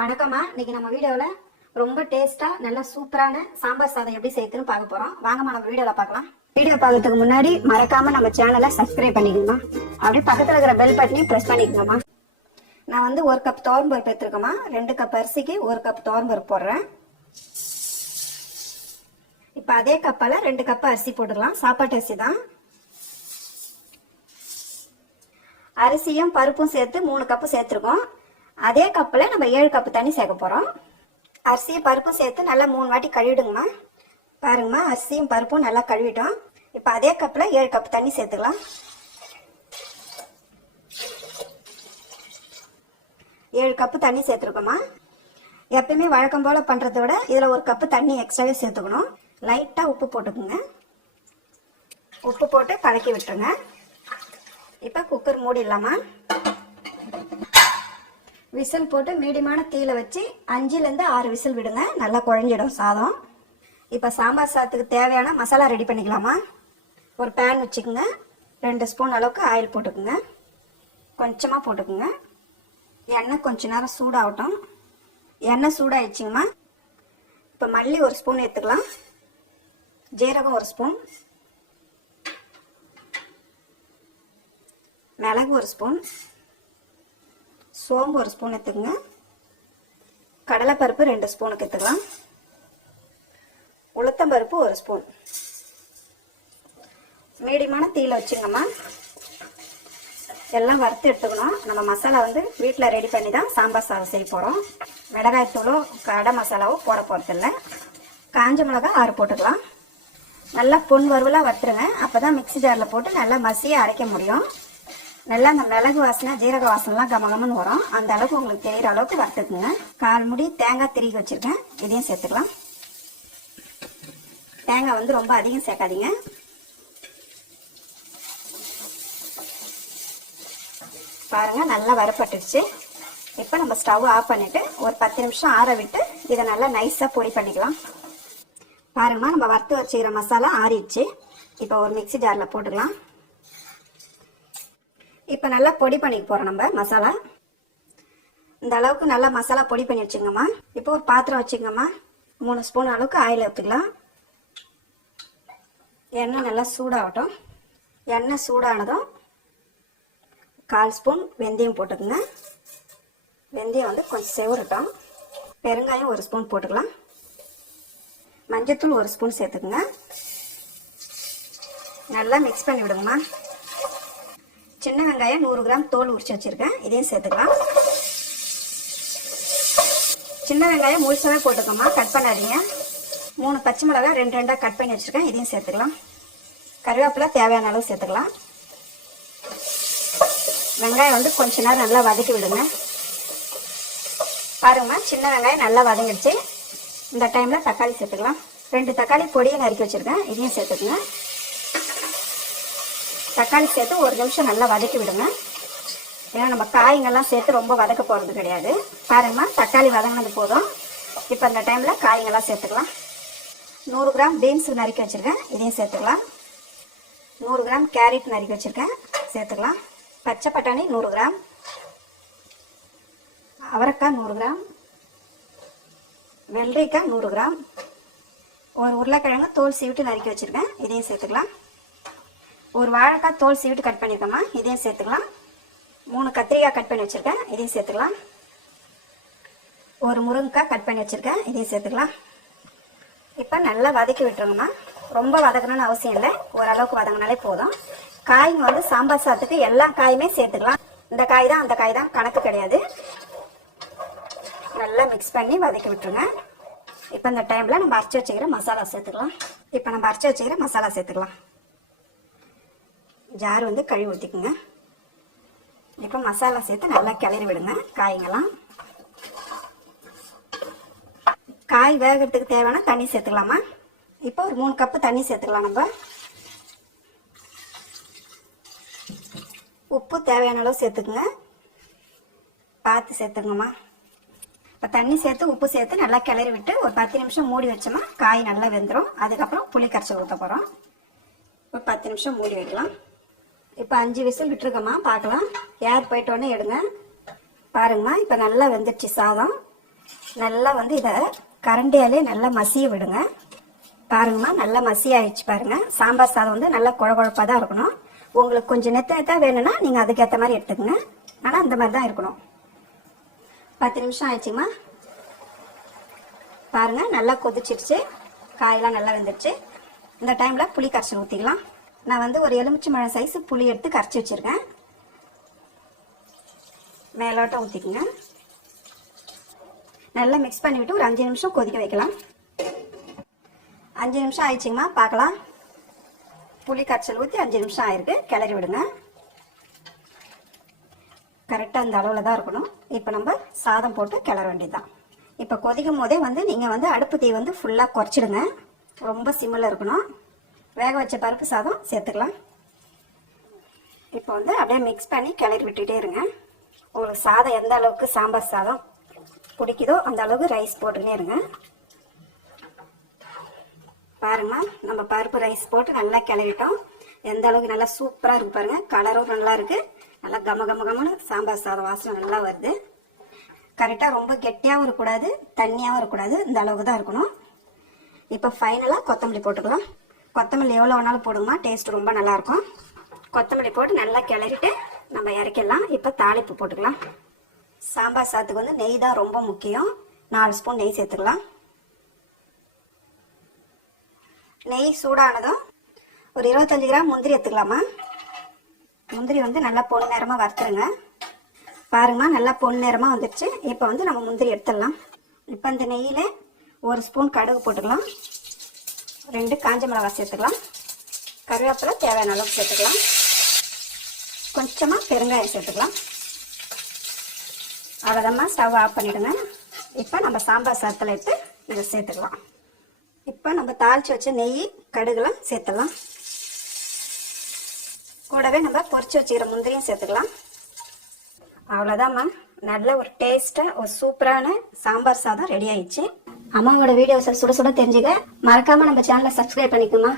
வணக்கம்மா. இன்னைக்கு நம்ம வீடியோவில் ரொம்ப டேஸ்ட்டாக நல்லா சூப்பரான சாம்பார் சாதம் எப்படி செய்யுதுன்னு பார்க்க போகிறோம். வாங்கம்மா நம்ம வீடியோவில் பார்க்கலாம். வீடியோ பார்க்கறதுக்கு முன்னாடி மறக்காம நம்ம சேனலை சப்ஸ்கிரைப் பண்ணிக்கணுமா, அப்படியே பக்கத்தில் இருக்கிற பெல் பட்டனையும் ப்ரெஸ் பண்ணிக்கணுமா. நான் வந்து 1 கப் துவரம்பருப்பு எடுத்துருக்கேம்மா. 2 கப் அரிசிக்கு 1 கப் துவரம்பருப்பு போடுறேன். இப்போ அதே கப்பால் 2 கப் அரிசி போட்டுக்கலாம். சாப்பாட்டு அரிசி தான். அரிசியும் பருப்பும் சேர்த்து 3 கப்பு சேர்த்துருக்கோம். அதே கப்பில் நம்ம 7 கப்பு தண்ணி சேர்க்க போகிறோம். அரிசியும் பருப்பும் சேர்த்து நல்லா 3 வாட்டி கழுவிடுங்கம்மா. பாருங்கம்மா, அரிசியும் பருப்பும் நல்லா கழுவிட்டோம். இப்போ அதே கப்பில் 7 கப்பு தண்ணி சேர்த்துக்கலாம். 7 கப்பு தண்ணி சேர்த்துருக்கோம்மா. எப்பயுமே வழக்கம் போல் பண்ணுறத விட இதில் 1 கப்பு தண்ணி எக்ஸ்ட்ராவே சேர்த்துக்கணும். லைட்டாக உப்பு போட்டுக்குங்க. உப்பு போட்டு கலக்கி விட்டுருங்க. இப்போ குக்கர் மூடிடலாமா. விசில் போட்டு மீடியமான தீயில வச்சு 5லேருந்து 6 விசில் விடுங்க. நல்லா குழஞ்சிடும் சாதம். இப்போ சாம்பார் சாதத்துக்கு தேவையான மசாலா ரெடி பண்ணிக்கலாமா. ஒரு பேன் வச்சுக்கோங்க. 2 ஸ்பூன் அளவுக்கு ஆயில் போட்டுக்குங்க. கொஞ்சமாக போட்டுக்குங்க. எண்ணெய் கொஞ்ச நேரம் சூடாகட்டும். எண்ணெய் சூடாகிடுச்சிங்கம்மா. இப்போ மல்லி 1 ஸ்பூன் எடுத்துக்கலாம். ஜீரகம் 1 ஸ்பூன், மிளகு 1 ஸ்பூன், சோம்பு 1 ஸ்பூன் எடுத்துக்கங்க. கடலைப்பருப்பு 2 ஸ்பூனுக்கு எடுத்துக்கலாம். உளுத்தம்பருப்பு 1 ஸ்பூன். மீடியமான தீயில வச்சுங்கம்மா. எல்லாம் வறுத்து எடுத்துக்கணும். நம்ம மசாலா வந்து வீட்டில் ரெடி பண்ணி தான் சாம்பார் சாதம் செய்ய போகிறோம். மிளகாய் தூளோ கடை மசாலாவோ போட போகிறதில்ல. காஞ்ச மிளகா 6 போட்டுக்கலாம். நல்லா பொன் வறுவலாக வறுத்துருங்க. அப்போ தான் மிக்ஸி ஜாரில் போட்டு நல்லா மசியாக அரைக்க முடியும். நல்லா அந்த மிளகு வாசனை ஜீரக வாசனைலாம் கமகமன்னு வரும். அந்த அளவுக்கு உங்களுக்கு தெரிகிற அளவுக்கு வறுத்துக்குங்க. 1/4 முடி தேங்காய் திருகி வச்சுருக்கேன். இதையும் சேர்த்துக்கலாம். தேங்காய் வந்து ரொம்ப அதிகம் சேர்க்காதீங்க. பாருங்கள், நல்லா வறுப்பட்டுடுச்சு. இப்போ நம்ம ஸ்டவ் ஆஃப் பண்ணிவிட்டு ஒரு 10 நிமிஷம் ஆற விட்டு இதை நல்லா நைஸாக பொடி பண்ணிக்கலாம். பாருங்கம்மா, நம்ம வறுத்து வச்சுக்கிற மசாலா ஆறிடுச்சு. இப்போ ஒரு மிக்ஸி ஜாரில் போட்டுக்கலாம். இப்போ நல்லா பொடி பண்ணிக்க போகிறோம் நம்ம மசாலா. இந்த அளவுக்கு நல்லா மசாலா பொடி பண்ணி வச்சுங்கம்மா. இப்போ ஒரு பாத்திரம் வச்சுக்கோங்கம்மா. 3 ஸ்பூன் அளவுக்கு ஆயில் ஊற்றிக்கலாம். எண்ணெய் நல்லா சூடாகட்டும். எண்ணெய் சூடானதும் 1/4 ஸ்பூன் வெந்தயம் போட்டுக்குங்க. வெந்தயம் வந்து கொஞ்சம் செவரட்டும். பெருங்காயம் 1 ஸ்பூன் போட்டுக்கலாம். மஞ்சத்தூள் 1 ஸ்பூன் சேர்த்துக்குங்க. நல்லா மிக்ஸ் பண்ணி விடுங்கம்மா. சின்ன வெங்காயம் 100 கிராம் தோல் உரிச்சு வச்சிருக்கேன். இதையும் சேர்த்துக்கலாம். சின்ன வெங்காயம் முழுசாவே போட்டுக்கோமா, கட் பண்ணாதீங்க. 3 பச்சை மிளகாய் 2 கட் பண்ணி வச்சிருக்கேன். இதையும் சேர்த்துக்கலாம். கருவேப்பிலை தேவையான அளவு சேர்த்துக்கலாம். வெங்காயம் வந்து கொஞ்ச நேரம் நல்லா வதக்கி விடுங்க. பாருங்கம்மா, சின்ன வெங்காயம் நல்லா வதங்கிடுச்சு. இந்த டைம்ல தக்காளி சேர்த்துக்கலாம். 2 தக்காளி பொடியை நறுக்கி வச்சிருக்கேன். இதையும் சேர்த்துக்குங்க. தக்காளி சேர்த்து 1 நிமிஷம் நல்லா வதக்கி விடுங்க. ஏன்னா நம்ம காய்கள்லாம் சேர்த்து ரொம்ப வதக்க போகிறது கிடையாது. பாருங்கம்மா, தக்காளி வதங்கினது போதும். இப்போ இந்த டைமில் காய்கள்லாம் சேர்த்துக்கலாம். 100 கிராம் பீன்ஸ் நறுக்கி வச்சுருக்கேன். இதையும் சேர்த்துக்கலாம். 100 கிராம் கேரட் நறுக்கி வச்சுருக்கேன். சேர்த்துக்கலாம். பச்சை பட்டாணி 100 கிராம், அவரைக்காய் 100 கிராம், வெள்ளரிக்காய் 100 கிராம், ஒரு உருளைக்கிழங்கு தோல் சீவிட்டு நறுக்கி வச்சுருக்கேன். இதையும் சேர்த்துக்கலாம். ஒரு வாழைக்காய் தோல் சீவிட்டு கட் பண்ணியிருக்கோம்மா. இதையும் சேர்த்துக்கலாம். 3 கத்திரிக்காய் கட் பண்ணி வச்சுருக்கேன். இதையும் சேர்த்துக்கலாம். ஒரு முருங்கைக்காய் கட் பண்ணி வச்சுருக்கேன். இதையும் சேர்த்துக்கலாம். இப்போ நல்லா வதக்கி விட்டுருங்கம்மா. ரொம்ப வதக்கணும்னு அவசியம் இல்லை. ஓரளவுக்கு வதங்கினாலே போதும். காய்ங்க வந்து சாம்பார் சாதத்துக்கு எல்லா காயுமே சேர்த்துக்கலாம். இந்த காய் தான் அந்த காய் தான் கணக்கு கிடையாது. நல்லா மிக்ஸ் பண்ணி வதக்கி விட்டுருங்க. இப்போ இந்த டைமில் நம்ம அரைச்சி வச்சுக்கிற மசாலா சேர்த்துக்கலாம். ஜார் வந்து கழுவி ஊற்றிக்குங்க. இப்போ மசாலா சேர்த்து நல்லா கிளறி விடுங்க. காய்ங்கெல்லாம் காய் வேகிறதுக்கு தேவையான தண்ணி சேர்த்துக்கலாமா. இப்போ ஒரு 3 கப்பு தண்ணி சேர்த்துக்கலாம். நம்ம உப்பு தேவையான அளவு சேர்த்துக்குங்க. பார்த்து சேர்த்துங்கம்மா. இப்போ தண்ணி சேர்த்து உப்பு சேர்த்து நல்லா கிளறி விட்டு ஒரு 10 நிமிஷம் மூடி வச்சோம்னா காய் நல்லா வெந்துடும். அதுக்கப்புறம் புளி கரைச்சி ஊற்ற போகிறோம். ஒரு 10 நிமிஷம் மூடி வைக்கலாம். இப்போ 5 விசில் விட்டுருக்கோம்மா. பார்க்கலாம். ஏர் போயிட்டோன்னே எடுங்க. பாருங்கம்மா, இப்போ நல்லா வெந்துடுச்சு சாதம். நல்லா வந்து இதை கரண்டியாலே நல்லா மசிய விடுங்க. பாருங்கம்மா, நல்லா மசி ஆயிடுச்சு பாருங்க. சாம்பார் சாதம் வந்து நல்லா குழகுழப்பாக தான் இருக்கணும். உங்களுக்கு கொஞ்சம் நெத்த வேணும்னா நீங்கள் அதுக்கேற்ற மாதிரி எடுத்துக்கோங்க. ஆனால் அந்த மாதிரி தான் இருக்கணும். 10 நிமிஷம் ஆயிடுச்சுங்கம்மா. பாருங்க, நல்லா கொதிச்சிடுச்சு, காயெல்லாம் நல்லா வெந்துடுச்சு. இந்த டைமில் புளி கரைச்சி ஊற்றிக்கலாம். நான் வந்து ஒரு எலுமிச்சம்பழம் சைஸ் புளி எடுத்து கரைச்சி வச்சுருக்கேன். மேலோட்டம் ஊற்றிக்குங்க. நல்லா மிக்ஸ் பண்ணிவிட்டு ஒரு 5 நிமிஷம் கொதிக்க வைக்கலாம். 5 நிமிஷம் ஆயிடுச்சுங்கம்மா, பார்க்கலாம். புளி கரைச்சல் ஊற்றி 5 நிமிஷம் ஆயிருக்கு. கிளறி விடுங்க. கரெக்டாக அந்த அளவில் தான் இருக்கணும். இப்போ நம்ம சாதம் போட்டு கிளற வேண்டியதுதான். இப்போ கொதிக்கும் போதே வந்து நீங்கள் வந்து அடுப்பு தீ வந்து ஃபுல்லாக குறைச்சிடுங்க. ரொம்ப சிம்மில் இருக்கணும். வேக வச்ச பருப்பு சாதம் சேர்த்துக்கலாம். இப்போ வந்து அப்படியே மிக்ஸ் பண்ணி கிளறி விட்டுட்டே இருங்க. உங்களுக்கு சாதம் எந்த அளவுக்கு சாம்பார் சாதம் பிடிக்குதோ அந்த அளவுக்கு ரைஸ் போட்டுன்னே இருங்க. பாருங்க, நம்ம பருப்பு ரைஸ் போட்டு நல்லா கிளறிட்டோம். எந்த அளவுக்கு நல்லா சூப்பராக இருக்கு பாருங்க. கலரும் நல்லா இருக்கு. நல்லா கமன்னு சாம்பார் சாதம் வாசனை நல்லா வருது. கரெக்டாக ரொம்ப கெட்டியாகவும் இருக்கக்கூடாது, தண்ணியாகவும் இருக்கக்கூடாது, இந்த அளவுக்கு தான் இருக்கணும். இப்போ ஃபைனலாக கொத்தமல்லி போட்டுக்கலாம். கொத்தமல்லி எவ்வளோ வேணாலும் போடுங்கம்மா, டேஸ்ட் ரொம்ப நல்லாயிருக்கும். கொத்தமல்லி போட்டு நல்லா கிளறிட்டு நம்ம இறக்கிடலாம். இப்போ தாளிப்பு போட்டுக்கலாம். சாம்பார் சாதத்துக்கு வந்து நெய் தான் ரொம்ப முக்கியம். 4 ஸ்பூன் நெய் சேர்த்துக்கலாம். நெய் சூடானதும் ஒரு 25 கிராம் முந்திரி எடுத்துக்கலாமா. முந்திரி வந்து நல்லா பொன் நேரமாக வறுத்துருங்க. பாருங்கம்மா, நல்லா பொன் நேரமாக வந்துடுச்சு. இப்போ வந்து நம்ம முந்திரி எடுத்துடலாம். இப்போ இந்த நெய்யில் 1 ஸ்பூன் கடுகு போட்டுக்கலாம். 2 காஞ்ச மிளகாய் சேர்த்துக்கலாம். கருவேப்பிலை தேவையான அளவுக்கு சேர்த்துக்கலாம். கொஞ்சமாக பெருங்காயம் சேர்த்துக்கலாம். அவ்வளோதாம்மா, ஸ்டவ் ஆஃப் பண்ணிவிடுங்க. இப்போ நம்ம சாம்பார் சாதத்தில் எடுத்து இதை சேர்த்துக்கலாம். இப்போ நம்ம தாளித்து வச்ச நெய் கடுகுலாம் சேர்த்துடலாம். கூடவே நம்ம பொரிச்சு வச்சுக்கிற முந்திரியும் சேர்த்துக்கலாம். அவ்வளோதாம்மா, நல்ல ஒரு டேஸ்ட்டாக ஒரு சூப்பரான சாம்பார் சாதம் ரெடி ஆயிடுச்சு. அம்மாவோட வீடியோஸை சுட சுட தெரிஞ்சுக்க மறக்காமல் நம்ம சேனலை சப்ஸ்கிரைப் பண்ணிக்கோமா.